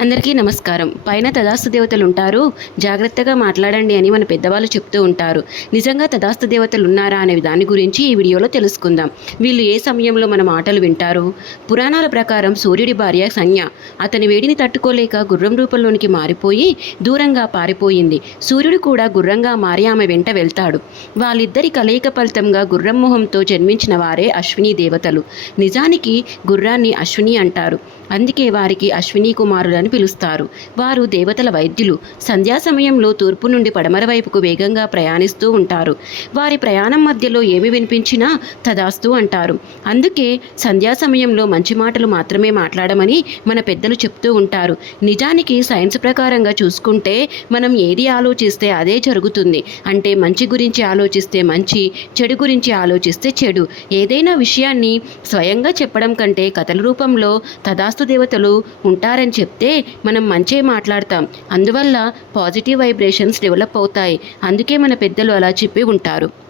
అందరికీ నమస్కారం. పైన తదాస్తు దేవతలు ఉంటారు జాగ్రత్తగా మాట్లాడండి అని మన పెద్దవాళ్ళు చెప్తూ ఉంటారు. నిజంగా తదాస్తు దేవతలు ఉన్నారా అనే దాని గురించి ఈ వీడియోలో తెలుసుకుందాం. వీళ్ళు ఏ సమయంలో మన మాటలు వింటారు? పురాణాల ప్రకారం సూర్యుడి భార్య సంజ్ఞ అతని వేడిని తట్టుకోలేక గుర్రం రూపంలోనికి మారిపోయి దూరంగా పారిపోయింది. సూర్యుడు కూడా గుర్రంగా మారి ఆమె వెంట వెళ్తాడు. వాళ్ళిద్దరి కలయిక ఫలితంగా గుర్రం మొహంతో జన్మించిన వారే అశ్విని దేవతలు. నిజానికి గుర్రాన్ని అశ్విని అంటారు. అందుకే వారికి అశ్విని కుమారులని పిలుస్తారు. వారు దేవతల వైద్యులు. సంధ్యా సమయంలో తూర్పు నుండి పడమర వైపుకు వేగంగా ప్రయాణిస్తూ ఉంటారు. వారి ప్రయాణం మధ్యలో ఏమి వినిపించినా తదాస్తు అంటారు. అందుకే సంధ్యా సమయంలో మంచి మాటలు మాత్రమే మాట్లాడమని మన పెద్దలు చెప్తూ ఉంటారు. నిజానికి సైన్స్ ప్రకారంగా చూసుకుంటే మనం ఏది ఆలోచిస్తే అదే జరుగుతుంది. అంటే మంచి గురించి ఆలోచిస్తే మంచి చెడు గురించి ఆలోచిస్తే చెడు. ఏదైనా విషయాన్ని స్వయంగా చెప్పడం కంటే కథల రూపంలో తదాస్తు దేవతలు ఉంటారని చెప్తే మనం మంచే మాట్లాడతాం. అందువల్ల పాజిటివ్ వైబ్రేషన్స్ డెవలప్ అవుతాయి. అందుకే మన పెద్దలు అలా చెప్పి ఉంటారు.